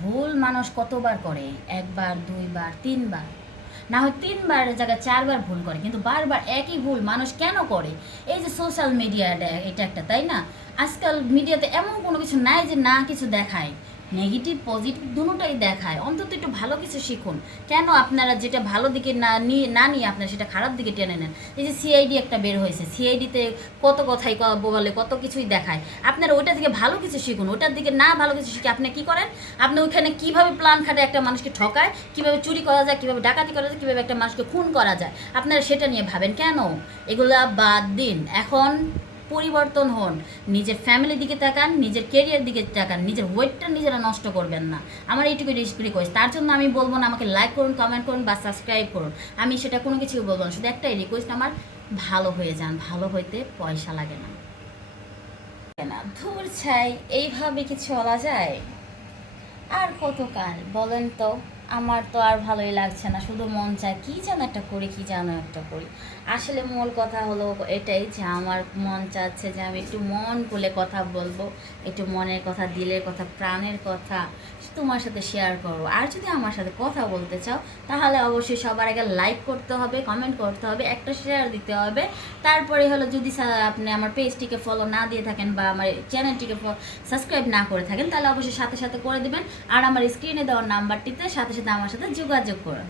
ভুল মানুষ কতবার করে? একবার, দুইবার, তিনবার, না হয় তিনবার জায়গায় চারবার ভুল করে, কিন্তু বারবার একই ভুল মানুষ কেন করে? এই যে সোশ্যাল মিডিয়া, এটা একটা, তাই না? আজকাল মিডিয়াতে এমন কোনো কিছু নাই যে না কিছু দেখায়, নেগেটিভ পজিটিভ দুটোটাই দেখায়। অন্তত একটু ভালো কিছু শিখুন। কেন আপনারা যেটা ভালো দিকে না নিয়ে আপনারা সেটা খারাপ দিকে টেনে নেন? এই যে সিআইডি একটা বের হয়েছে, সিআইডিতে কত কথাই বলে, কত কিছুই দেখায়। আপনারা ওইটা থেকে ভালো কিছু শিখুন। ওটার দিকে না ভালো কিছু শিখে আপনি কি করেন? আপনি ওইখানে কীভাবে প্ল্যান খাটে একটা মানুষকে ঠকায়, কীভাবে চুরি করা যায়, কীভাবে ডাকাতি করা যায়, কীভাবে একটা মানুষকে খুন করা যায়, আপনারা সেটা নিয়ে ভাবেন কেন? এগুলা বাদ দিন। এখন পরিবর্তন হন, নিজের ফ্যামিলির দিকে তাকান, নিজের কেরিয়ার দিকে তাকান, নিজের ওয়েটটা নিজেরা নষ্ট করবেন না। আমার এইটুকু রিকোয়েস্ট। তার জন্য আমি বলবো না আমাকে লাইক করুন, কমেন্ট করুন বা সাবস্ক্রাইব করুন, আমি সেটা কোনো কিছুই বলবো না। শুধু একটাই রিকোয়েস্ট আমার, ভালো হয়ে যান। ভালো হইতে পয়সা লাগে না। ধুর ছাই, এইভাবে কি চলা যায়? আর কতকাল বলেন তো? আমার তো আর ভালোই লাগছে না, শুধু মন চায় কি যেন একটা করি, কি যেন একটা করি। আসলে মূল কথা হলো এটাই যে আমার মন চাচ্ছে যে আমি একটু মন খুলে কথা বলবো, একটু মনের কথা, দিলের কথা, প্রাণের কথা তোমার সাথে শেয়ার করবো। আর যদি আমার সাথে কথা বলতে চাও তাহলে অবশ্যই সবার আগে লাইক করতে হবে, কমেন্ট করতে হবে, একটা শেয়ার দিতে হবে। তারপরে হলো যদি আপনি আমার পেজটিকে ফলো না দিয়ে থাকেন বা আমার চ্যানেলটিকে সাবস্ক্রাইব না করে থাকেন তাহলে অবশ্যই সাথে সাথে করে দেবেন। আর আমার স্ক্রিনে দেওয়ার নাম্বারটিতে সাথে সাথে আমার সাথে যোগাযোগ করুন।